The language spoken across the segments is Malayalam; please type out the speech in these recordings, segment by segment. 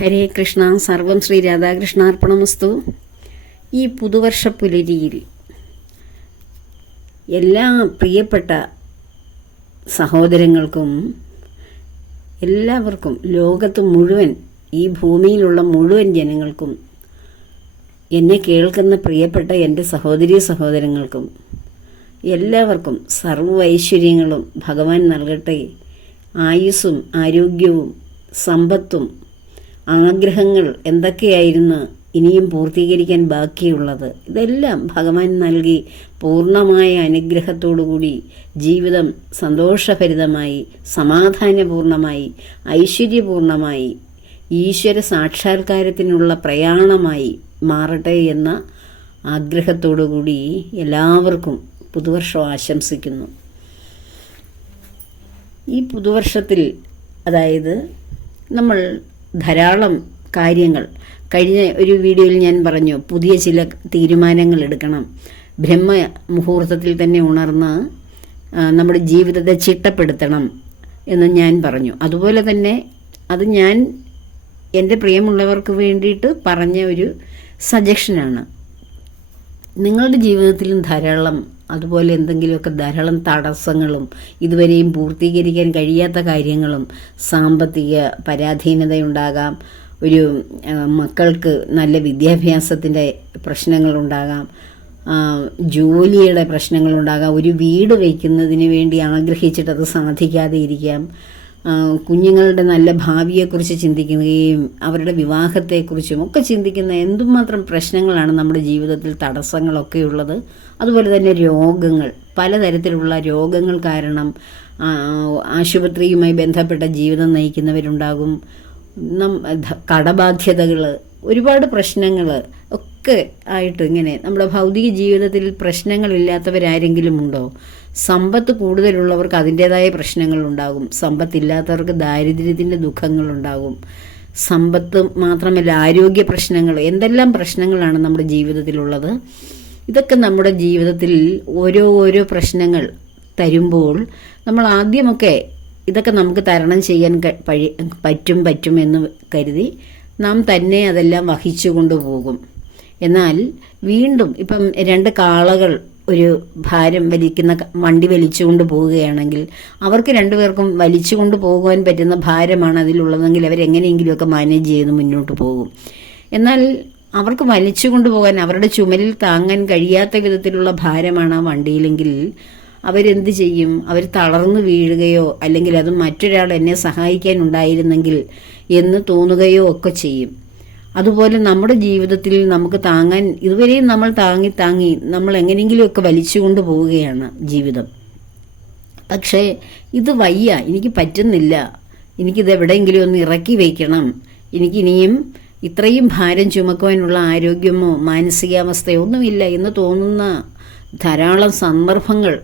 ഹരേ കൃഷ്ണ. സർവം ശ്രീ രാധാകൃഷ്ണാർപ്പണമസ്തു. ഈ പുതുവർഷ പുലരിയിൽ എല്ലാ പ്രിയപ്പെട്ട സഹോദരങ്ങൾക്കും എല്ലാവർക്കും, ലോകത്ത് മുഴുവൻ, ഈ ഭൂമിയിലുള്ള മുഴുവൻ ജനങ്ങൾക്കും, എന്നെ കേൾക്കുന്ന പ്രിയപ്പെട്ട എൻ്റെ സഹോദരീ സഹോദരങ്ങൾക്കും എല്ലാവർക്കും സർവ്വ ഐശ്വര്യങ്ങളും ഭഗവാൻ നൽകട്ടെ. ആയുസ്സും ആരോഗ്യവും സമ്പത്തും ആഗ്രഹങ്ങൾ എന്തൊക്കെയായിരുന്നു ഇനിയും പൂർത്തീകരിക്കാൻ ബാക്കിയുള്ളത്, ഇതെല്ലാം ഭഗവാൻ നൽകി പൂർണ്ണമായ അനുഗ്രഹത്തോടുകൂടി ജീവിതം സന്തോഷഭരിതമായി, സമാധാനപൂർണമായി, ഐശ്വര്യപൂർണമായി, ഈശ്വര സാക്ഷാത്കാരത്തിനുള്ള പ്രയാണമായി മാറട്ടെ എന്ന ആഗ്രഹത്തോടുകൂടി എല്ലാവർക്കും പുതുവർഷം ആശംസിക്കുന്നു. ഈ പുതുവർഷത്തിൽ, അതായത് നമ്മൾ ധാരാളം കാര്യങ്ങൾ, കഴിഞ്ഞ ഒരു വീഡിയോയിൽ ഞാൻ പറഞ്ഞു, പുതിയ ചില തീരുമാനങ്ങൾ എടുക്കണം. ബ്രഹ്മ മുഹൂർത്തത്തിൽ തന്നെ ഉണർന്ന് നമ്മുടെ ജീവിതത്തെ ചിട്ടപ്പെടുത്തണം എന്ന് ഞാൻ പറഞ്ഞു. അതുപോലെ തന്നെ അത് ഞാൻ എൻ്റെ പ്രിയമുള്ളവർക്ക് വേണ്ടിയിട്ട് പറഞ്ഞ ഒരു സജഷനാണ്. നിങ്ങളുടെ ജീവിതത്തിലും ധാരാളം അതുപോലെ എന്തെങ്കിലുമൊക്കെ ധാരാളം തടസ്സങ്ങളും ഇതുവരെയും പൂർത്തീകരിക്കാൻ കഴിയാത്ത കാര്യങ്ങളും, സാമ്പത്തിക പരാധീനതയുണ്ടാകാം, ഒരു മക്കൾക്ക് നല്ല വിദ്യാഭ്യാസത്തിൻ്റെ പ്രശ്നങ്ങളുണ്ടാകാം, ജോലിയുടെ പ്രശ്നങ്ങളുണ്ടാകാം, ഒരു വീട് വയ്ക്കുന്നതിന് വേണ്ടി ആഗ്രഹിച്ചിട്ടത് സാധിക്കാതെ ഇരിക്കാം, കുഞ്ഞുങ്ങളുടെ നല്ല ഭാവിയെക്കുറിച്ച് ചിന്തിക്കുകയും അവരുടെ വിവാഹത്തെക്കുറിച്ചും ഒക്കെ ചിന്തിക്കുന്ന എന്തുമാത്രം പ്രശ്നങ്ങളാണ് നമ്മുടെ ജീവിതത്തിൽ തടസ്സങ്ങളൊക്കെ ഉള്ളത്. അതുപോലെ തന്നെ രോഗങ്ങൾ, പലതരത്തിലുള്ള രോഗങ്ങൾ കാരണം ആശുപത്രിയുമായി ബന്ധപ്പെട്ട ജീവിതം നയിക്കുന്നവരുണ്ടാകും. കടബാധ്യതകൾ, ഒരുപാട് പ്രശ്നങ്ങൾ ഒക്കെ ആയിട്ട് ഇങ്ങനെ നമ്മുടെ ഭൗതിക ജീവിതത്തിൽ പ്രശ്നങ്ങളില്ലാത്തവരാരെങ്കിലും ഉണ്ടോ? സമ്പത്ത് കൂടുതലുള്ളവർക്ക് അതിൻ്റേതായ പ്രശ്നങ്ങളുണ്ടാകും, സമ്പത്തില്ലാത്തവർക്ക് ദാരിദ്ര്യത്തിൻ്റെ ദുഃഖങ്ങളുണ്ടാകും. സമ്പത്ത് മാത്രമല്ല, ആരോഗ്യ പ്രശ്നങ്ങൾ, എന്തെല്ലാം പ്രശ്നങ്ങളാണ് നമ്മുടെ ജീവിതത്തിലുള്ളത്. ഇതൊക്കെ നമ്മുടെ ജീവിതത്തിൽ ഓരോ പ്രശ്നങ്ങൾ തരുമ്പോൾ നമ്മൾ ആദ്യമൊക്കെ ഇതൊക്കെ നമുക്ക് തരണം ചെയ്യാൻ പറ്റും എന്ന് കരുതി നാം തന്നെ അതെല്ലാം വഹിച്ചു കൊണ്ടുപോകും. എന്നാൽ വീണ്ടും ഇപ്പം രണ്ട് കാളകൾ ഒരു ഭാരം വലിക്കുന്ന വണ്ടി വലിച്ചുകൊണ്ട് പോവുകയാണെങ്കിൽ അവർക്ക് രണ്ടുപേർക്കും വലിച്ചുകൊണ്ട് പോകുവാൻ പറ്റുന്ന ഭാരമാണ് അതിലുള്ളതെങ്കിൽ അവരെങ്ങനെയെങ്കിലുമൊക്കെ മാനേജ് ചെയ്ത് മുന്നോട്ട് പോകും. എന്നാൽ അവർക്ക് വലിച്ചു കൊണ്ടുപോകാൻ, അവരുടെ ചുമലിൽ താങ്ങാൻ കഴിയാത്ത വിധത്തിലുള്ള ഭാരമാണ് ആ വണ്ടിയിലെങ്കിൽ അവരെന്ത് ചെയ്യും? അവർ തളർന്നു വീഴുകയോ അല്ലെങ്കിൽ അത് മറ്റൊരാൾ എന്നെ സഹായിക്കാൻ ഉണ്ടായിരുന്നെങ്കിൽ എന്ന് തോന്നുകയോ ഒക്കെ ചെയ്യും. അതുപോലെ നമ്മുടെ ജീവിതത്തിൽ നമുക്ക് താങ്ങാൻ, ഇതുവരെയും നമ്മൾ താങ്ങി നമ്മൾ എങ്ങനെയെങ്കിലുമൊക്കെ വലിച്ചുകൊണ്ട് പോവുകയാണ് ജീവിതം. പക്ഷേ ഇത് വയ്യ, എനിക്ക് പറ്റുന്നില്ല, എനിക്കിത് എവിടെയെങ്കിലും ഒന്ന് ഇറക്കി വയ്ക്കണം, എനിക്കിനിയും ഇത്രയും ഭാരം ചുമക്കുവാനുള്ള ആരോഗ്യമോ മാനസികാവസ്ഥയോ ഒന്നുമില്ല എന്ന് തോന്നുന്ന ധാരാളം സന്ദർഭങ്ങൾ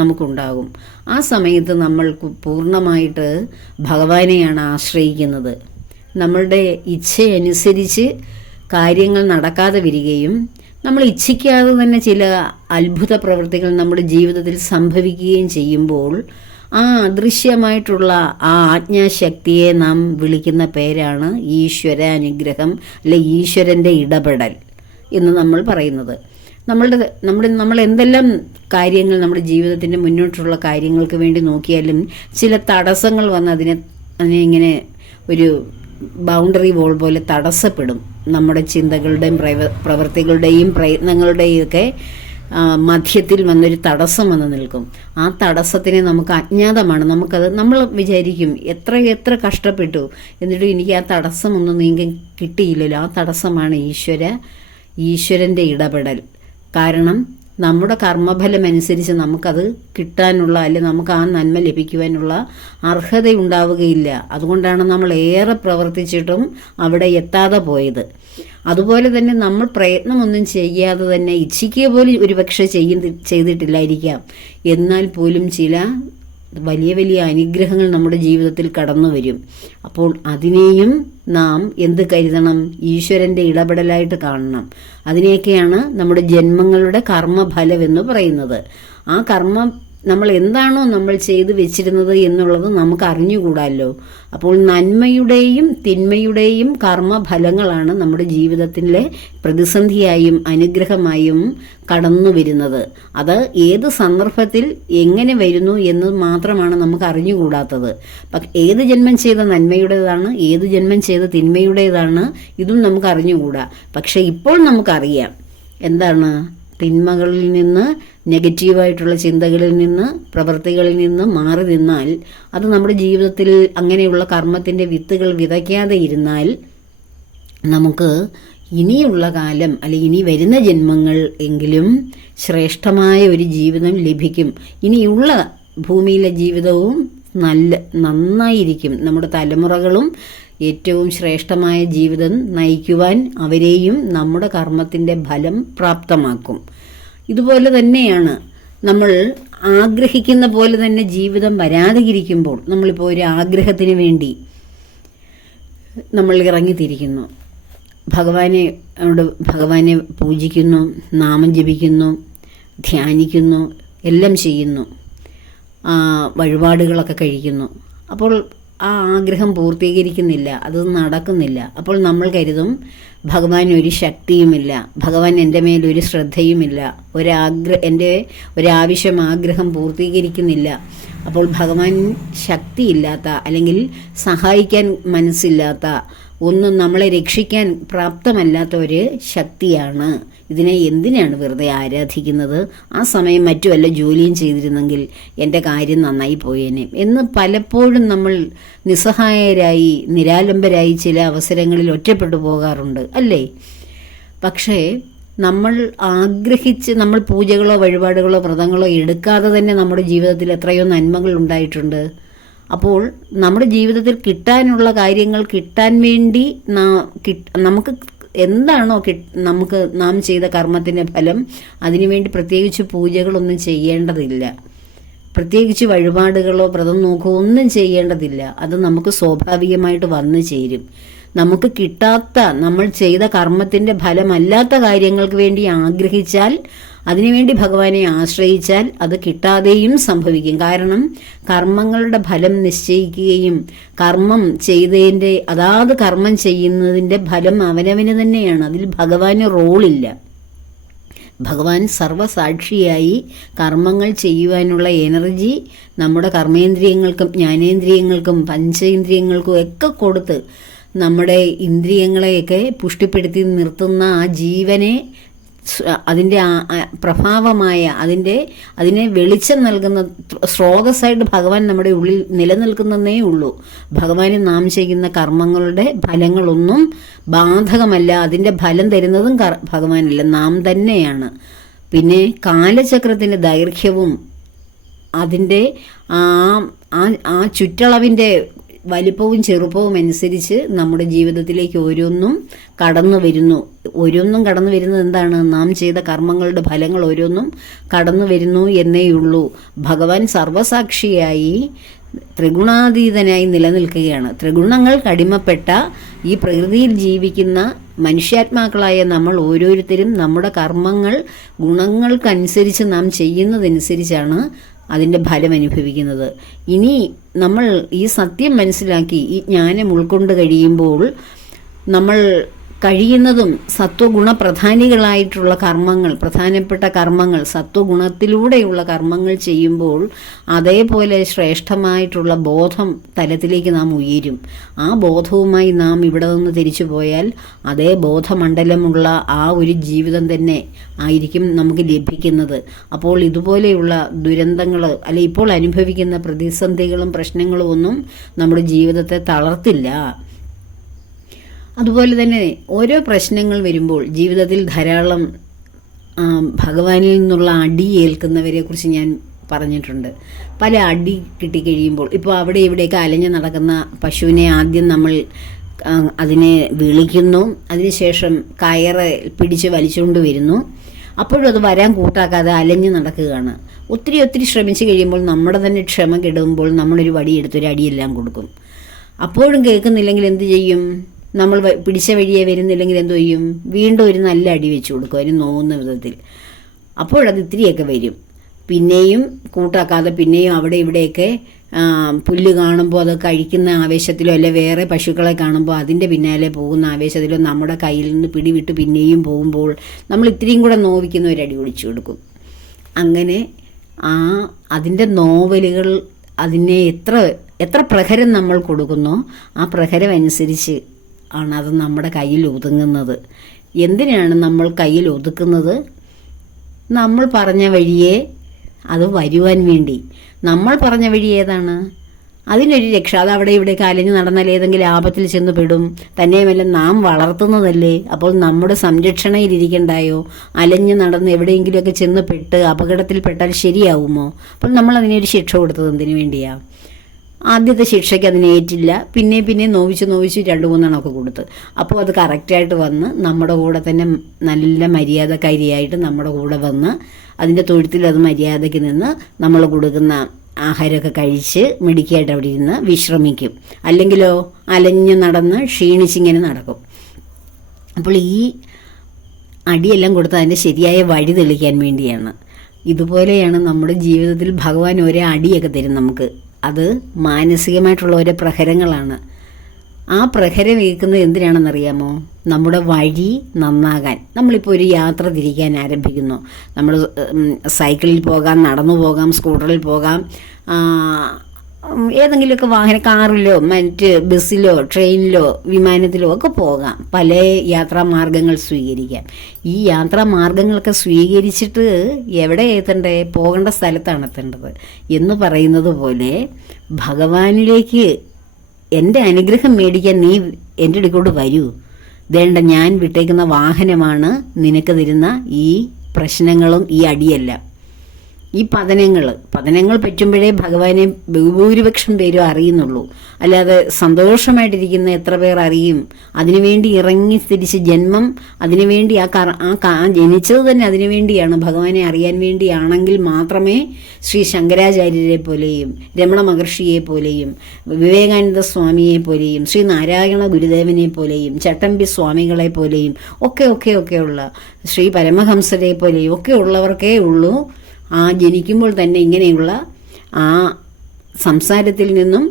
നമുക്കുണ്ടാകും. ആ സമയത്ത് നമ്മൾ പൂർണ്ണമായിട്ട് ഭഗവാനെയാണ് ആശ്രയിക്കുന്നത്. നമ്മളുടെ ഇച്ഛയനുസരിച്ച് കാര്യങ്ങൾ നടക്കാതെ വരികയും നമ്മൾ ഇച്ഛിക്കാതെ തന്നെ ചില അത്ഭുത പ്രവൃത്തികൾ നമ്മുടെ ജീവിതത്തിൽ സംഭവിക്കുകയും ചെയ്യുമ്പോൾ ആ അദൃശ്യമായിട്ടുള്ള ആ ആജ്ഞാശക്തിയെ നാം വിളിക്കുന്ന പേരാണ് ഈശ്വരാനുഗ്രഹം, അല്ലെ ഈശ്വരൻ്റെ ഇടപെടൽ എന്ന് നമ്മൾ പറയുന്നത്. നമ്മൾ എന്തെല്ലാം കാര്യങ്ങൾ നമ്മുടെ ജീവിതത്തിൻ്റെ മുന്നോട്ടുള്ള കാര്യങ്ങൾക്ക് വേണ്ടി നോക്കിയാലും ചില തടസ്സങ്ങൾ വന്ന് അതിനെ ഇങ്ങനെ ഒരു ബൗണ്ടറി വോൾ പോലെ തടസ്സപ്പെടും. നമ്മുടെ ചിന്തകളുടെയും പ്രവൃത്തികളുടെയും പ്രയത്നങ്ങളുടെയും ഒക്കെ മധ്യത്തിൽ വന്നൊരു തടസ്സം വന്ന് നിൽക്കും. ആ തടസ്സത്തിനെ നമുക്ക് അജ്ഞാതമാണ്. നമ്മൾ വിചാരിക്കും എത്ര കഷ്ടപ്പെട്ടു, എന്നിട്ടും എനിക്ക് ആ തടസ്സമൊന്നും നീങ്ങി കിട്ടിയില്ലല്ലോ. ആ തടസ്സമാണ് ഈശ്വരൻ്റെ ഇടപെടൽ. കാരണം നമ്മുടെ കർമ്മഫലം അനുസരിച്ച് നമുക്കത് കിട്ടാനുള്ള, അല്ലെ നമുക്ക് ആ നന്മ ലഭിക്കുവാനുള്ള അർഹത ഉണ്ടാവുകയില്ല. അതുകൊണ്ടാണ് നമ്മൾ ഏറെ പ്രവർത്തിച്ചിട്ടും അവിടെ എത്താതെ പോയത്. അതുപോലെ തന്നെ നമ്മൾ പ്രയത്നമൊന്നും ചെയ്യാതെ തന്നെ ഇച്ഛിക്കുക പോലും ഒരുപക്ഷെ ചെയ്തിട്ടില്ലായിരിക്കാം. എന്നാൽ പോലും ചില വലിയ അനുഗ്രഹങ്ങൾ നമ്മുടെ ജീവിതത്തിൽ കടന്നു വരും. അപ്പോൾ അതിനെയും നാം എന്ത് കരുതണം? ഈശ്വരൻ്റെ ഇടപെടലായിട്ട് കാണണം. അതിനെയൊക്കെയാണ് നമ്മുടെ ജന്മങ്ങളുടെ കർമ്മഫലം എന്ന് പറയുന്നത്. ആ കർമ്മ നമ്മൾ എന്താണോ നമ്മൾ ചെയ്തു വെച്ചിരുന്നത് എന്നുള്ളത് നമുക്ക് അറിഞ്ഞുകൂടാമല്ലോ. അപ്പോൾ നന്മയുടെയും തിന്മയുടെയും കർമ്മഫലങ്ങളാണ് നമ്മുടെ ജീവിതത്തിലെ പ്രതിസന്ധിയായും അനുഗ്രഹമായും കടന്നു വരുന്നത്. അത് ഏത് സന്ദർഭത്തിൽ എങ്ങനെ വരുന്നു എന്ന് മാത്രമാണ് നമുക്ക് അറിഞ്ഞുകൂടാത്തത്. ഏത് ജന്മം ചെയ്ത നന്മയുടേതാണ്, ഏത് ജന്മം ചെയ്ത തിന്മയുടേതാണ്, ഇതും നമുക്ക് അറിഞ്ഞുകൂടാ. പക്ഷെ ഇപ്പോൾ നമുക്കറിയാം എന്താണ്, തിന്മകളിൽ നിന്ന്, നെഗറ്റീവായിട്ടുള്ള ചിന്തകളിൽ നിന്ന്, പ്രവൃത്തികളിൽ നിന്ന് മാറി നിന്നാൽ, അത് നമ്മുടെ ജീവിതത്തിൽ അങ്ങനെയുള്ള കർമ്മത്തിൻ്റെ വിത്തുകൾ വിതയ്ക്കാതെ ഇരുന്നാൽ നമുക്ക് ഇനിയുള്ള കാലം അല്ലെങ്കിൽ ഇനി വരുന്ന ജന്മങ്ങൾ എങ്കിലും ശ്രേഷ്ഠമായ ഒരു ജീവിതം ലഭിക്കും. ഇനിയുള്ള ഭൂമിയിലെ ജീവിതവും നന്നായിരിക്കും. നമ്മുടെ തലമുറകളും ഏറ്റവും ശ്രേഷ്ഠമായ ജീവിതം നയിക്കുവാൻ അവരെയും നമ്മുടെ കർമ്മത്തിൻ്റെ ഫലം പ്രാപ്തമാക്കും. ഇതുപോലെ തന്നെയാണ് നമ്മൾ ആഗ്രഹിക്കുന്ന പോലെ തന്നെ ജീവിതം വരാതെ ഇരിക്കുമ്പോൾ, നമ്മളിപ്പോൾ ഒരു ആഗ്രഹത്തിന് വേണ്ടി നമ്മൾ ഇറങ്ങിത്തിരിക്കുന്നു, ഭഗവാനെ പൂജിക്കുന്നു, നാമം ജപിക്കുന്നു, ധ്യാനിക്കുന്നു, എല്ലാം ചെയ്യുന്നു, വഴിപാടുകളൊക്കെ കഴിക്കുന്നു. അപ്പോൾ ആ ആഗ്രഹം പൂർത്തീകരിക്കുന്നില്ല, അത് നടക്കുന്നില്ല. അപ്പോൾ നമ്മൾ കരുതും ഭഗവാൻ ഒരു ശക്തിയുമില്ല, ഭഗവാൻ എൻ്റെ മേലൊരു ശ്രദ്ധയുമില്ല, എൻ്റെ ഒരാവശ്യം ആഗ്രഹം പൂർത്തീകരിക്കുന്നില്ല. അപ്പോൾ ഭഗവാൻ ശക്തിയില്ലാത്ത അല്ലെങ്കിൽ സഹായിക്കാൻ മനസ്സില്ലാത്ത, ഒന്നും നമ്മളെ രക്ഷിക്കാൻ പ്രാപ്തമല്ലാത്ത ഒരു ശക്തിയാണ്. ഇതിനെ എന്തിനാണ് വെറുതെ ആരാധിക്കുന്നത്? ആ സമയം മറ്റു വല്ല ജോലിയും ചെയ്തിരുന്നെങ്കിൽ എൻ്റെ കാര്യം നന്നായി പോയേനെ എന്ന് പലപ്പോഴും നമ്മൾ നിസ്സഹായരായി, നിരാലംബരായി ചില അവസരങ്ങളിൽ ഒറ്റപ്പെട്ടു പോകാറുണ്ട്, അല്ലേ? പക്ഷേ നമ്മൾ നമ്മൾ പൂജകളോ വഴിപാടുകളോ വ്രതങ്ങളോ എടുക്കാതെ തന്നെ നമ്മുടെ ജീവിതത്തിൽ എത്രയോ നന്മകൾ ഉണ്ടായിട്ടുണ്ട്. അപ്പോൾ നമ്മുടെ ജീവിതത്തിൽ കിട്ടാനുള്ള കാര്യങ്ങൾ കിട്ടാൻ വേണ്ടി നമുക്ക് എന്താണോ നാം ചെയ്ത കർമ്മത്തിൻ്റെ ഫലം, അതിനുവേണ്ടി പ്രത്യേകിച്ച് പൂജകളൊന്നും ചെയ്യേണ്ടതില്ല, പ്രത്യേകിച്ച് വഴിപാടുകളോ വ്രതം നോക്കുകയോ ഒന്നും ചെയ്യേണ്ടതില്ല. അത് നമുക്ക് സ്വാഭാവികമായിട്ട് വന്നു ചേരും. നമുക്ക് കിട്ടാത്ത, നമ്മൾ ചെയ്ത കർമ്മത്തിൻ്റെ ഫലമല്ലാത്ത കാര്യങ്ങൾക്ക് വേണ്ടി ആഗ്രഹിച്ചാൽ, അതിനുവേണ്ടി ഭഗവാനെ ആശ്രയിച്ചാൽ അത് കിട്ടാതെയും സംഭവിക്കും. കാരണം കർമ്മങ്ങളുടെ ഫലം നിശ്ചയിക്കുകയും അതാത് കർമ്മം ചെയ്യുന്നതിൻ്റെ ഫലം അവനവന് തന്നെയാണ്. അതിൽ ഭഗവാന് റോളില്ല. ഭഗവാൻ സർവസാക്ഷിയായി കർമ്മങ്ങൾ ചെയ്യുവാനുള്ള എനർജി നമ്മുടെ കർമ്മേന്ദ്രിയങ്ങൾക്കും ജ്ഞാനേന്ദ്രിയങ്ങൾക്കും പഞ്ചേന്ദ്രിയങ്ങൾക്കും ഒക്കെ കൊടുത്ത് നമ്മുടെ ഇന്ദ്രിയങ്ങളെയൊക്കെ പുഷ്ടിപ്പെടുത്തി നിർത്തുന്ന ആ ജീവനെ, അതിൻ്റെ പ്രഭാവമായ അതിനെ വെളിച്ചം നൽകുന്ന സ്രോതസ്സായിട്ട് ഭഗവാൻ നമ്മുടെ ഉള്ളിൽ നിലനിൽക്കുന്നതേ ഉള്ളൂ. ഭഗവാന് നാം ചെയ്യുന്ന കർമ്മങ്ങളുടെ ഫലങ്ങളൊന്നും ബാധകമല്ല. അതിൻ്റെ ഫലം തരുന്നതും ഭഗവാനല്ല, നാം തന്നെയാണ്. പിന്നെ കാലചക്രത്തിൻ്റെ ദൈർഘ്യവും അതിൻ്റെ ആ ചുറ്റളവിൻ്റെ വലിപ്പവും ചെറുപ്പവും അനുസരിച്ച് നമ്മുടെ ജീവിതത്തിലേക്ക് ഓരോന്നും കടന്നു വരുന്നത് എന്താണ്? നാം ചെയ്ത കർമ്മങ്ങളുടെ ഫലങ്ങൾ ഓരോന്നും കടന്നു വരുന്നു എന്നേയുള്ളൂ. ഭഗവാൻ സർവസാക്ഷിയായി ത്രിഗുണാതീതനായി നിലനിൽക്കുകയാണ്. ത്രിഗുണങ്ങൾക്ക് അടിമപ്പെട്ട ഈ പ്രകൃതിയിൽ ജീവിക്കുന്ന മനുഷ്യാത്മാക്കളായ നമ്മൾ ഓരോരുത്തരും നമ്മുടെ കർമ്മങ്ങൾ ഗുണങ്ങൾക്കനുസരിച്ച് നാം ചെയ്യുന്നതനുസരിച്ചാണ് അതിൻ്റെ ഫലം അനുഭവിക്കുന്നത്. ഇനി നമ്മൾ ഈ സത്യം മനസ്സിലാക്കി ഈ ജ്ഞാനം ഉൾക്കൊണ്ട് കഴിയുമ്പോൾ നമ്മൾ കഴിയുന്നതും സത്വഗുണപ്രധാനികളായിട്ടുള്ള കർമ്മങ്ങൾ, പ്രധാനപ്പെട്ട കർമ്മങ്ങൾ, സത്വഗുണത്തിലൂടെയുള്ള കർമ്മങ്ങൾ ചെയ്യുമ്പോൾ അതേപോലെ ശ്രേഷ്ഠമായിട്ടുള്ള ബോധം തലത്തിലേക്ക് നാം ഉയരും. ആ ബോധവുമായി നാം ഇവിടെ നിന്ന് തിരിച്ചു പോയാൽ അതേ ബോധമണ്ഡലമുള്ള ആ ഒരു ജീവിതം തന്നെ ആയിരിക്കും നമുക്ക് ലഭിക്കുന്നത്. അപ്പോൾ ഇതുപോലെയുള്ള ദുരന്തങ്ങൾ അല്ലെ ഇപ്പോൾ അനുഭവിക്കുന്ന പ്രതിസന്ധികളും പ്രശ്നങ്ങളും ഒന്നും നമ്മുടെ ജീവിതത്തെ തളർത്തില്ല. അതുപോലെ തന്നെ ഓരോ പ്രശ്നങ്ങൾ വരുമ്പോൾ ജീവിതത്തിൽ ധാരാളം ഭഗവാനിൽ നിന്നുള്ള അടി ഏൽക്കുന്നവരെ കുറിച്ച് ഞാൻ പറഞ്ഞിട്ടുണ്ട്. പല അടി കിട്ടിക്കഴിയുമ്പോൾ, ഇപ്പോൾ അവിടെ ഇവിടെയൊക്കെ അലഞ്ഞു നടക്കുന്ന പശുവിനെ ആദ്യം നമ്മൾ അതിനെ വിളിക്കുന്നു, അതിനുശേഷം കയറ് പിടിച്ച് വലിച്ചുകൊണ്ട് വരുന്നു. അപ്പോഴും അത് വരാൻ കൂട്ടാക്കാതെ അലഞ്ഞു നടക്കുകയാണ്. ഒത്തിരി ശ്രമിച്ചു കഴിയുമ്പോൾ നമ്മുടെ തന്നെ ക്ഷമ കെടുമ്പോൾ നമ്മളൊരു വടിയെടുത്തൊരു അടിയെല്ലാം കൊടുക്കും. അപ്പോഴും കേൾക്കുന്നില്ലെങ്കിൽ എന്ത് ചെയ്യും? നമ്മൾ പിടിച്ച വഴിയെ വരുന്നില്ലെങ്കിൽ എന്തോ ചെയ്യും? വീണ്ടും ഒരു നല്ല അടി വെച്ച് കൊടുക്കും, അതിന് നോവുന്ന വിധത്തിൽ. അപ്പോഴത് ഇത്തിരിയൊക്കെ വരും. പിന്നെയും കൂട്ടാക്കാതെ പിന്നെയും അവിടെ ഇവിടെയൊക്കെ പുല്ല് കാണുമ്പോൾ അത് കഴിക്കുന്ന ആവേശത്തിലോ അല്ലെ വേറെ പശുക്കളെ കാണുമ്പോൾ അതിൻ്റെ പിന്നാലെ പോകുന്ന ആവേശത്തിലോ നമ്മുടെ കയ്യിൽ നിന്ന് പിടിവിട്ട് പിന്നെയും പോകുമ്പോൾ നമ്മൾ ഇത്രയും കൂടെ നോവിക്കുന്ന ഒരു അടി ഒളിച്ചു കൊടുക്കും. അങ്ങനെ അതിൻ്റെ നോവലുകൾ അതിനെ എത്ര പ്രഹരം നമ്മൾ കൊടുക്കുന്നോ ആ പ്രഹരം അനുസരിച്ച് ആണ് അത് നമ്മുടെ കയ്യിൽ ഒതുങ്ങുന്നത്. എന്തിനാണ് നമ്മൾ കയ്യിൽ ഒതുക്കുന്നത്? നമ്മൾ പറഞ്ഞ വഴിയേ അത് വരുവാൻ വേണ്ടി. നമ്മൾ പറഞ്ഞ വഴി ഏതാണ്? അതിനൊരു രക്ഷ. അത് അവിടെ ഇവിടെ അലഞ്ഞു നടന്നാൽ ഏതെങ്കിലും ആപത്തിൽ ചെന്ന് പെടും. തന്നെയുമല്ല നാം വളർത്തുന്നതല്ലേ. അപ്പോൾ നമ്മുടെ സംരക്ഷണയിലിരിക്കണ്ടായോ? അലഞ്ഞു നടന്ന് എവിടെയെങ്കിലുമൊക്കെ ചെന്ന് പെട്ട് അപകടത്തിൽപ്പെട്ടാൽ ശരിയാവുമോ? അപ്പോൾ നമ്മൾ അതിനൊരു ശിക്ഷ കൊടുത്തത് എന്തിനു വേണ്ടിയാ? ആദ്യത്തെ ശിക്ഷയ്ക്ക് അതിനെ ഏറ്റില്ല, പിന്നെ നോവിച്ച് 2-3 കൊടുത്ത്. അപ്പോൾ അത് കറക്റ്റായിട്ട് വന്ന് നമ്മുടെ കൂടെ തന്നെ നല്ല മര്യാദക്കാരിയായിട്ട് നമ്മുടെ കൂടെ വന്ന് അതിൻ്റെ തൊഴുത്തിൽ അത് മര്യാദയ്ക്ക് നിന്ന് നമ്മൾ കൊടുക്കുന്ന ആഹാരമൊക്കെ കഴിച്ച് മിടുക്കിയായിട്ട് അവിടെ ഇരുന്ന് വിശ്രമിക്കും. അല്ലെങ്കിലോ അലഞ്ഞു നടന്ന് ക്ഷീണിച്ചിങ്ങനെ നടക്കും. അപ്പോൾ ഈ അടിയെല്ലാം കൊടുത്ത് അതിൻ്റെ ശരിയായ വഴി തെളിക്കാൻ വേണ്ടിയാണ്. ഇതുപോലെയാണ് നമ്മുടെ ജീവിതത്തിൽ ഭഗവാൻ ഒരേ അടിയൊക്കെ തരും നമുക്ക്. അത് മാനസികമായിട്ടുള്ള ഓരോ പ്രഹരങ്ങളാണ്. ആ പ്രഹരം ഏൽക്കുന്നത് എന്തിനാണെന്നറിയാമോ? നമ്മുടെ വഴി നന്നാകാൻ. നമ്മളിപ്പോൾ ഒരു യാത്ര തിരിക്കാൻ ആരംഭിക്കുന്നു. നമ്മൾ സൈക്കിളിൽ പോകാം, നടന്നു പോകാം, സ്കൂട്ടറിൽ പോകാം, ഏതെങ്കിലുമൊക്കെ കാറിലോ മറ്റ് ബസ്സിലോ ട്രെയിനിലോ വിമാനത്തിലോ ഒക്കെ പോകാം. പല യാത്രാമാർഗങ്ങൾ സ്വീകരിക്കാം. ഈ യാത്രാമാർഗങ്ങളൊക്കെ സ്വീകരിച്ചിട്ട് എവിടെ എത്തണ്ടേ? പോകേണ്ട സ്ഥലത്താണ് എത്തേണ്ടത്. എന്ന് പറയുന്നത് പോലെ ഭഗവാനിലേക്ക് എൻ്റെ അനുഗ്രഹം മേടിക്കാൻ നീ എൻ്റെ അടുക്കോട്ട് വരൂ. വേണ്ട, ഞാൻ വിട്ടേക്കുന്ന വാഹനമാണ് നിനക്ക് തരുന്ന ഈ പ്രശ്നങ്ങളും ഈ അടിയെല്ലാം. ഈ പതനങ്ങൾ പറ്റുമ്പോഴേ ഭഗവാനെ ബഹുഭൂരിപക്ഷം പേരും അറിയുന്നുള്ളൂ. അല്ലാതെ സന്തോഷമായിട്ടിരിക്കുന്ന എത്ര പേർ അറിയും? അതിനുവേണ്ടി ഇറങ്ങി തിരിച്ച് ജന്മം അതിനുവേണ്ടി ജനിച്ചത് തന്നെ അതിനുവേണ്ടിയാണ്, ഭഗവാനെ അറിയാൻ വേണ്ടിയാണെങ്കിൽ മാത്രമേ ശ്രീ ശങ്കരാചാര്യരെ പോലെയും രമണ മഹർഷിയെ പോലെയും വിവേകാനന്ദ സ്വാമിയെ പോലെയും ശ്രീ നാരായണ ഗുരുദേവനെ പോലെയും ചട്ടമ്പി സ്വാമികളെ പോലെയും ഒക്കെയുള്ള ശ്രീ പരമഹംസരെ പോലെയും ഒക്കെ ഉള്ളവർക്കേ ഉള്ളൂ ജനിക്കുമ്പോൾ തന്നെ ഇങ്ങനെയുള്ള ആ സംസാരത്തിൽ നിന്നും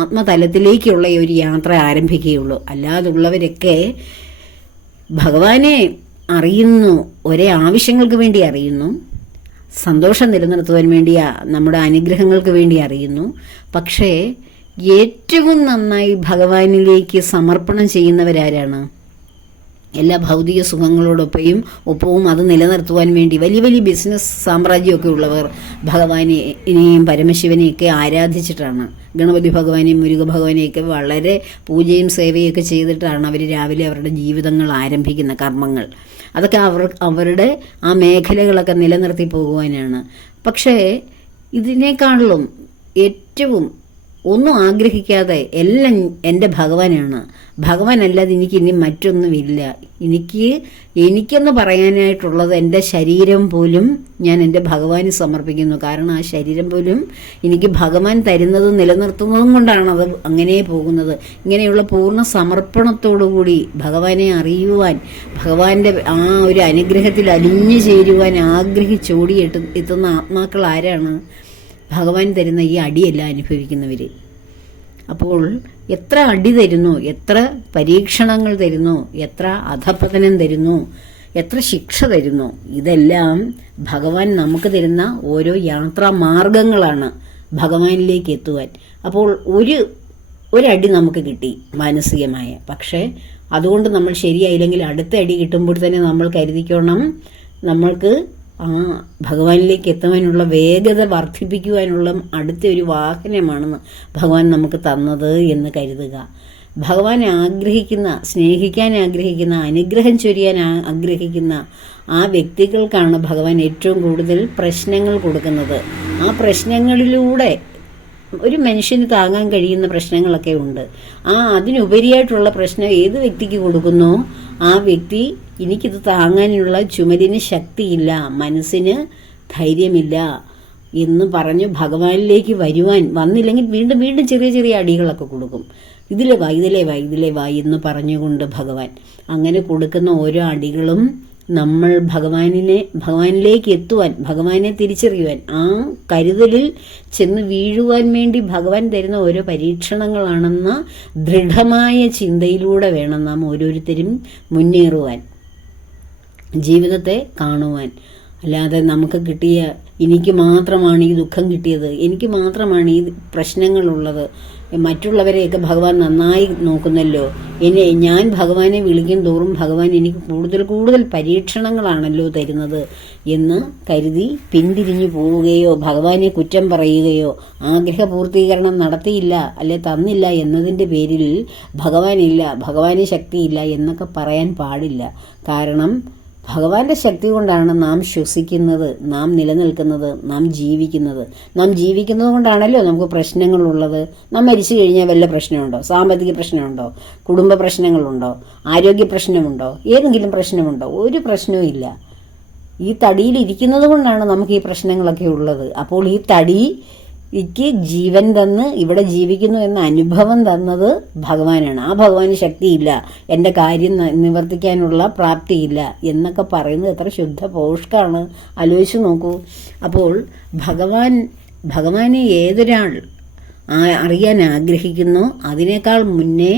ആത്മതലത്തിലേക്കുള്ള ഒരു യാത്ര ആരംഭിക്കുകയുള്ളൂ. അല്ലാതുള്ളവരൊക്കെ ഭഗവാനെ അറിയുന്നു, ഒരേ ആവശ്യങ്ങൾക്ക് വേണ്ടി അറിയുന്നു, സന്തോഷം നിലനിർത്തുവാൻ വേണ്ടി നമ്മുടെ അനുഗ്രഹങ്ങൾക്ക് വേണ്ടി അറിയുന്നു. പക്ഷേ ഏറ്റവും നന്നായി ഭഗവാനിലേക്ക് സമർപ്പണം ചെയ്യുന്നവരാരാണ്? എല്ലാ ഭൗതിക സുഖങ്ങളോടൊപ്പവും അത് നിലനിർത്തുവാൻ വേണ്ടി വലിയ വലിയ ബിസിനസ് സാമ്രാജ്യമൊക്കെ ഉള്ളവർ ഭഗവാനെയും പരമശിവനെയൊക്കെ ആരാധിച്ചിട്ടാണ്. ഗണപതി ഭഗവാനെയും മുരുക ഭഗവാനെയൊക്കെ വളരെ പൂജയും സേവയൊക്കെ ചെയ്തിട്ടാണ് അവർ രാവിലെ അവരുടെ ജീവിതങ്ങൾ ആരംഭിക്കുന്ന കർമ്മങ്ങൾ. അതൊക്കെ അവരുടെ ആ മേഖലകളൊക്കെ നിലനിർത്തി പോകുവാനാണ്. പക്ഷേ ഇതിനേക്കാളും ഏറ്റവും ഒന്നും ആഗ്രഹിക്കാതെ എല്ലാം എൻ്റെ ഭഗവാനാണ്, ഭഗവാനല്ലാതെ എനിക്ക് ഇനി മറ്റൊന്നുമില്ല, എനിക്കെന്ന് പറയാനായിട്ടുള്ളത് എൻ്റെ ശരീരം പോലും ഞാൻ എൻ്റെ ഭഗവാന് സമർപ്പിക്കുന്നു. കാരണം ആ ശരീരം പോലും എനിക്ക് ഭഗവാൻ തരുന്നതും നിലനിർത്തുന്നതും കൊണ്ടാണ് അത് അങ്ങനെ പോകുന്നത്. ഇങ്ങനെയുള്ള പൂർണ്ണ സമർപ്പണത്തോടുകൂടി ഭഗവാനെ അറിയുവാൻ, ഭഗവാന്റെ ആ ഒരു അനുഗ്രഹത്തിൽ അലിഞ്ഞു ചേരുവാൻ ആഗ്രഹിച്ചോടി എത്തുന്ന ആത്മാക്കൾ ആരാണ്? ഭഗവാൻ തരുന്ന ഈ അടിയെല്ലാം അനുഭവിക്കുന്നവർ. അപ്പോൾ എത്ര അടി തരുന്നു, എത്ര പരീക്ഷണങ്ങൾ തരുന്നു, എത്ര അധപതനം തരുന്നു, എത്ര ശിക്ഷ തരുന്നു, ഇതെല്ലാം ഭഗവാൻ നമുക്ക് തരുന്ന ഓരോ യാത്രാ മാർഗങ്ങളാണ് ഭഗവാനിലേക്ക് എത്തുവാൻ. അപ്പോൾ ഒരടി നമുക്ക് കിട്ടി മാനസികമായ. പക്ഷേ അതുകൊണ്ട് നമ്മൾ ശരിയായില്ലെങ്കിൽ അടുത്ത അടി കിട്ടുമ്പോൾ തന്നെ നമ്മൾ കരുതിക്കണം, നമ്മൾക്ക് ആ ഭഗവാനിലേക്ക് എത്തുവാനുള്ള വേഗത വർദ്ധിപ്പിക്കുവാനുള്ള അടുത്ത ഒരു വാഹനമാണ് ഭഗവാൻ നമുക്ക് തന്നത് എന്ന് കരുതുക. ഭഗവാൻ ആഗ്രഹിക്കുന്ന, സ്നേഹിക്കാൻ ആഗ്രഹിക്കുന്ന, അനുഗ്രഹം ചൊരിയാൻ ആഗ്രഹിക്കുന്ന ആ വ്യക്തികൾക്കാണ് ഭഗവാൻ ഏറ്റവും കൂടുതൽ പ്രശ്നങ്ങൾ കൊടുക്കുന്നത്. ആ പ്രശ്നങ്ങളിലൂടെ ഒരു മനുഷ്യന് താങ്ങാൻ കഴിയുന്ന പ്രശ്നങ്ങളൊക്കെ ഉണ്ട്. അതിനുപരിയായിട്ടുള്ള പ്രശ്നം ഏത് വ്യക്തിക്ക് കൊടുക്കുന്നോ ആ വ്യക്തി എനിക്കിത് താങ്ങാനുള്ള ചുമലിന് ശക്തിയില്ല, മനസ്സിന് ധൈര്യമില്ല എന്ന് പറഞ്ഞ് ഭഗവാനിലേക്ക് വന്നില്ലെങ്കിൽ വീണ്ടും ചെറിയ ചെറിയ അടികളൊക്കെ കൊടുക്കും. ഇതിലെ വാ എന്ന് പറഞ്ഞുകൊണ്ട് ഭഗവാൻ അങ്ങനെ കൊടുക്കുന്ന ഓരോ അടികളും നമ്മൾ ഭഗവാനിലേക്ക് എത്തുവാൻ, ഭഗവാനെ തിരിച്ചറിയുവാൻ, ആ കരുതലിൽ ചെന്ന് വീഴുവാൻ വേണ്ടി ഭഗവാൻ തരുന്ന ഓരോ പരീക്ഷണങ്ങളാണെന്ന ദൃഢമായ ചിന്തയിലൂടെ വേണം നാം ഓരോരുത്തരും മുന്നേറുവാൻ, ജീവിതത്തെ കാണുവാൻ. അല്ലാതെ നമുക്ക് കിട്ടിയ, എനിക്ക് മാത്രമാണ് ഈ ദുഃഖം കിട്ടിയത്, എനിക്ക് മാത്രമാണ് ഈ പ്രശ്നങ്ങളുള്ളത്, മറ്റുള്ളവരെയൊക്കെ ഭഗവാൻ നന്നായി നോക്കുന്നല്ലോ, ഞാൻ ഭഗവാനെ വിളിക്കും തോറും ഭഗവാൻ എനിക്ക് കൂടുതൽ കൂടുതൽ പരീക്ഷണങ്ങളാണല്ലോ തരുന്നത് എന്ന് കരുതി പിന്തിരിഞ്ഞു പോവുകയോ ഭഗവാനെ കുറ്റം പറയുകയോ ആഗ്രഹപൂർത്തീകരണം നടത്തിയില്ല അല്ലെ തന്നില്ല എന്നതിൻ്റെ പേരിൽ ഭഗവാനില്ല, ഭഗവാന് ശക്തിയില്ല എന്നൊക്കെ പറയാൻ പാടില്ല. കാരണം ഭഗവാന്റെ ശക്തി കൊണ്ടാണ് നാം ശ്വസിക്കുന്നത്, നാം നിലനിൽക്കുന്നത്, നാം ജീവിക്കുന്നത്. നാം ജീവിക്കുന്നത് കൊണ്ടാണല്ലോ നമുക്ക് പ്രശ്നങ്ങളുള്ളത്. നാം മരിച്ചു കഴിഞ്ഞാൽ വല്ല പ്രശ്നമുണ്ടോ? സാമ്പത്തിക പ്രശ്നമുണ്ടോ? കുടുംബ പ്രശ്നങ്ങളുണ്ടോ? ആരോഗ്യ പ്രശ്നമുണ്ടോ? ഏതെങ്കിലും പ്രശ്നമുണ്ടോ? ഒരു പ്രശ്നവും ഇല്ല. ഈ തടിയിലിരിക്കുന്നത് കൊണ്ടാണ് നമുക്ക് ഈ പ്രശ്നങ്ങളൊക്കെ ഉള്ളത്. അപ്പോൾ ഈ തടിക്ക് ജീവൻ തന്ന് ഇവിടെ ജീവിക്കുന്നു എന്ന അനുഭവം തന്നത് ഭഗവാനാണ്. ആ ഭഗവാന് ശക്തിയില്ല, എൻ്റെ കാര്യം നിവർത്തിക്കാനുള്ള പ്രാപ്തിയില്ല എന്നൊക്കെ പറയുന്നത് എത്ര ശുദ്ധ പോഷ്കാണ്, ആലോചിച്ച് നോക്കൂ. അപ്പോൾ ഭഗവാനെ ഏതൊരാൾ അറിയാൻ ആഗ്രഹിക്കുന്നു അതിനേക്കാൾ മുന്നേ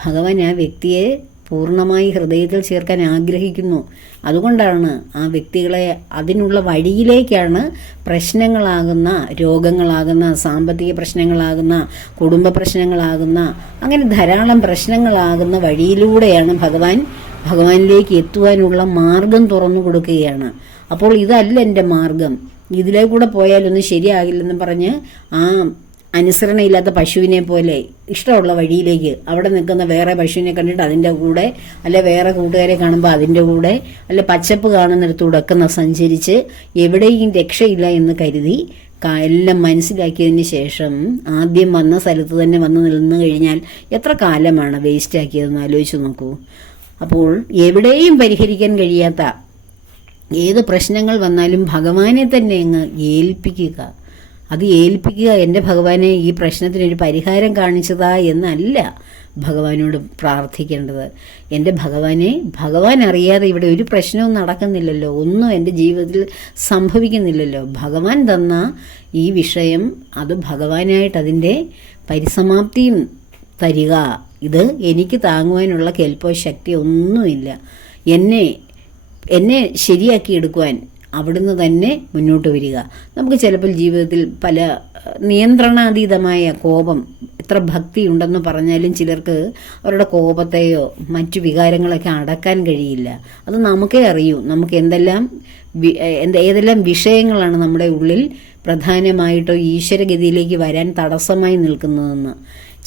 ഭഗവാൻ ആ വ്യക്തിയെ പൂർണ്ണമായി ഹൃദയത്തിൽ ചേർക്കാൻ ആഗ്രഹിക്കുന്നു. അതുകൊണ്ടാണ് ആ വ്യക്തികളെ അതിനുള്ള വഴിയിലേക്കാണ് പ്രശ്നങ്ങളാകുന്ന, രോഗങ്ങളാകുന്ന, സാമ്പത്തിക പ്രശ്നങ്ങളാകുന്ന, കുടുംബ പ്രശ്നങ്ങളാകുന്ന, അങ്ങനെ ധാരാളം പ്രശ്നങ്ങളാകുന്ന വഴിയിലൂടെയാണ് ഭഗവാനിലേക്ക് എത്തുവാനുള്ള മാർഗം തുറന്നു കൊടുക്കുകയാണ്. അപ്പോൾ ഇതല്ല എൻ്റെ മാർഗം, ഇതിലേ കൂടെ പോയാലൊന്നും ശരിയാകില്ലെന്ന് പറഞ്ഞ് ആ അനുസരണയില്ലാത്ത പശുവിനെ പോലെ ഇഷ്ടമുള്ള വഴിയിലേക്ക്, അവിടെ നിൽക്കുന്ന വേറെ പശുവിനെ കണ്ടിട്ട് അതിൻ്റെ കൂടെ, അല്ലെ വേറെ കൂട്ടുകാരെ കാണുമ്പോൾ അതിൻ്റെ കൂടെ, അല്ലെ പച്ചപ്പ് കാണുന്നിടത്തൂടൊക്കെ സഞ്ചരിച്ച് എവിടെയും രക്ഷയില്ല എന്ന് കരുതി എല്ലാം മനസ്സിലാക്കിയതിന് ശേഷം ആദ്യം വന്ന സ്ഥലത്ത് തന്നെ വന്ന് നിന്ന് കഴിഞ്ഞാൽ എത്ര കാലമാണ് വേസ്റ്റാക്കിയതെന്ന് ആലോചിച്ച് നോക്കൂ. അപ്പോൾ എവിടെയും പരിഹരിക്കാൻ കഴിയാത്ത ഏത് പ്രശ്നങ്ങൾ വന്നാലും ഭഗവാനെ തന്നെ അങ്ങ് ഏൽപ്പിക്കുക. അത് ഏൽപ്പിക്കുക. എൻ്റെ ഭഗവാനെ ഈ പ്രശ്നത്തിനൊരു പരിഹാരം കാണിച്ചതാ എന്നല്ല ഭഗവാനോട് പ്രാർത്ഥിക്കേണ്ടത്. എൻ്റെ ഭഗവാൻ അറിയാതെ ഇവിടെ ഒരു പ്രശ്നവും നടക്കുന്നില്ലല്ലോ, ഒന്നും എൻ്റെ ജീവിതത്തിൽ സംഭവിക്കുന്നില്ലല്ലോ. ഭഗവാൻ തന്ന ഈ വിഷയം അത് ഭഗവാനായിട്ട് അതിൻ്റെ പരിസമാപ്തിയും തരിക. ഇത് എനിക്ക് താങ്ങുവാനുള്ള കെൽപ്പോ ശക്തി ഒന്നുമില്ല. എന്നെ ശരിയാക്കിയെടുക്കുവാൻ അവിടുന്ന് തന്നെ മുന്നോട്ട് വരിക. നമുക്ക് ചിലപ്പോൾ ജീവിതത്തിൽ പല നിയന്ത്രണാതീതമായ കോപം, എത്ര ഭക്തി ഉണ്ടെന്ന് പറഞ്ഞാലും ചിലർക്ക് അവരുടെ കോപത്തെയോ മറ്റു വികാരങ്ങളൊക്കെ അടക്കാൻ കഴിയില്ല. അത് നമുക്കേ അറിയൂ. നമുക്ക് ഏതെല്ലാം വിഷയങ്ങളാണ് നമ്മുടെ ഉള്ളിൽ പ്രധാനമായിട്ടോ ഈശ്വരഗതിയിലേക്ക് വരാൻ തടസ്സമായി നിൽക്കുന്നതെന്ന്.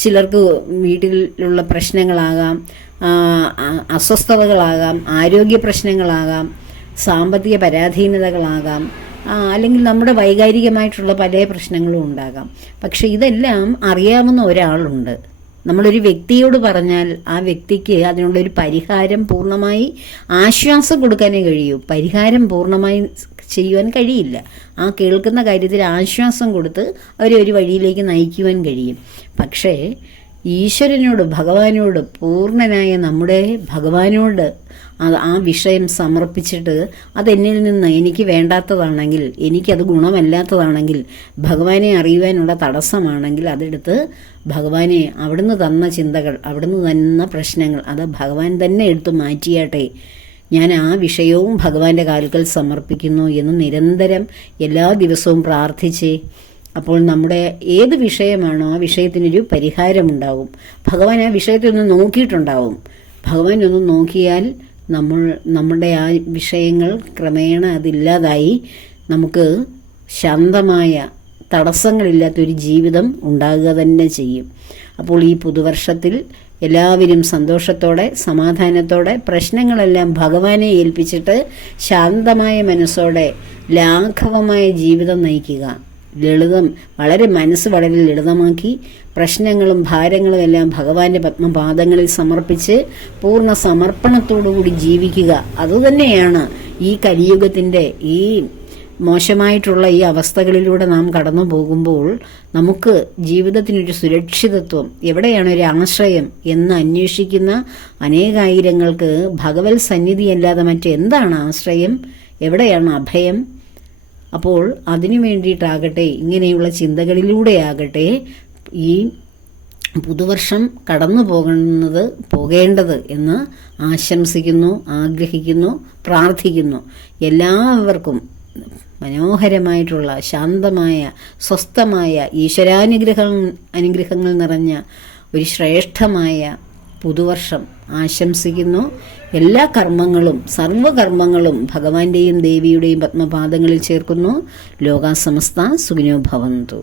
ചിലർക്ക് വീട്ടിലുള്ള പ്രശ്നങ്ങളാകാം, അസ്വസ്ഥതകളാകാം, ആരോഗ്യ പ്രശ്നങ്ങളാകാം, സാമ്പത്തിക പരാധീനതകളാകാം, അല്ലെങ്കിൽ നമ്മുടെ വൈകാരികമായിട്ടുള്ള പല പ്രശ്നങ്ങളും ഉണ്ടാകാം. പക്ഷെ ഇതെല്ലാം അറിയാവുന്ന ഒരാളുണ്ട്. നമ്മളൊരു വ്യക്തിയോട് പറഞ്ഞാൽ ആ വ്യക്തിക്ക് അതിനുള്ളൊരു പരിഹാരം പൂർണ്ണമായി ആശ്വാസം കൊടുക്കാനേ കഴിയൂ. പരിഹാരം പൂർണ്ണമായി ചെയ്യുവാൻ കഴിയില്ല. ആ കേൾക്കുന്ന കാര്യത്തിൽ ആശ്വാസം കൊടുത്ത് അവരെ ഒരു വഴിയിലേക്ക് നയിക്കുവാൻ കഴിയും. പക്ഷേ ഈശ്വരനോട്, ഭഗവാനോട്, പൂർണ്ണനായ നമ്മുടെ ഭഗവാനോട് ആ വിഷയം സമർപ്പിച്ചിട്ട് അതെന്നിൽ നിന്ന് എനിക്ക് വേണ്ടാത്തതാണെങ്കിൽ, എനിക്കത് ഗുണമല്ലാത്തതാണെങ്കിൽ, ഭഗവാനെ അറിയുവാനുള്ള തടസ്സമാണെങ്കിൽ അതെടുത്ത് ഭഗവാനെ, അവിടുന്ന് തന്ന ചിന്തകൾ, അവിടുന്ന് തന്ന പ്രശ്നങ്ങൾ അത് ഭഗവാൻ തന്നെ എടുത്തു മാറ്റിയാട്ടെ, ഞാൻ ആ വിഷയവും ഭഗവാന്റെ കാൽക്കൽ സമർപ്പിക്കുന്നു എന്ന് നിരന്തരം എല്ലാ ദിവസവും പ്രാർത്ഥിച്ച് അപ്പോൾ നമ്മുടെ ഏത് വിഷയമാണോ ആ വിഷയത്തിനൊരു പരിഹാരമുണ്ടാവും. ഭഗവാൻ ആ വിഷയത്തെ ഒന്ന് നോക്കിയിട്ടുണ്ടാവും. ഭഗവാൻ ഒന്ന് നോക്കിയാൽ നമ്മുടെ ആ വിഷയങ്ങൾ ക്രമേണ അതില്ലാതായി നമുക്ക് ശാന്തമായ തടസ്സങ്ങളില്ലാത്തൊരു ജീവിതം ഉണ്ടാകുക തന്നെ ചെയ്യും. അപ്പോൾ ഈ പുതുവർഷത്തിൽ എല്ലാവരും സന്തോഷത്തോടെ, സമാധാനത്തോടെ പ്രശ്നങ്ങളെല്ലാം ഭഗവാനെ ഏൽപ്പിച്ചിട്ട് ശാന്തമായ മനസ്സോടെ ലാഘവമായ ജീവിതം നയിക്കുക. വളരെ ലളിതമാക്കി പ്രശ്നങ്ങളും ഭാരങ്ങളും എല്ലാം ഭഗവാന്റെ പത്മപാദങ്ങളിൽ സമർപ്പിച്ച് പൂർണ്ണ സമർപ്പണത്തോടുകൂടി ജീവിക്കുക. അതുതന്നെയാണ് ഈ കലിയുഗത്തിൻ്റെ, ഈ മോശമായിട്ടുള്ള ഈ അവസ്ഥകളിലൂടെ നാം കടന്നു പോകുമ്പോൾ നമുക്ക് ജീവിതത്തിനൊരു സുരക്ഷിതത്വം, എവിടെയാണ് ഒരു ആശ്രയം എന്ന് അന്വേഷിക്കുന്ന അനേകായിരങ്ങൾക്ക് ഭഗവത് സന്നിധിയല്ലാതെ മറ്റെന്താണ് ആശ്രയം, എവിടെയാണ് അഭയം? അപ്പോൾ അതിനു വേണ്ടിയിട്ടാകട്ടെ, ഇങ്ങനെയുള്ള ചിന്തകളിലൂടെയാകട്ടെ ഈ പുതുവർഷം കടന്നു പോകേണ്ടത് എന്ന് ആശംസിക്കുന്നു, ആഗ്രഹിക്കുന്നു, പ്രാർത്ഥിക്കുന്നു. എല്ലാവർക്കും മനോഹരമായിട്ടുള്ള ശാന്തമായ സ്വസ്ഥമായ അനുഗ്രഹങ്ങൾ നിറഞ്ഞ ഒരു ശ്രേഷ്ഠമായ പുതുവർഷം ആശംസിക്കുന്നു. എല്ലാ കർമ്മങ്ങളും സർവകർമ്മങ്ങളും ഭഗവാന്റെയും ദേവിയുടെയും പത്മപാദങ്ങളിൽ ചേർക്കുന്നു. ലോകാ സമസ്ത സുഖിനോ ഭവന്തു.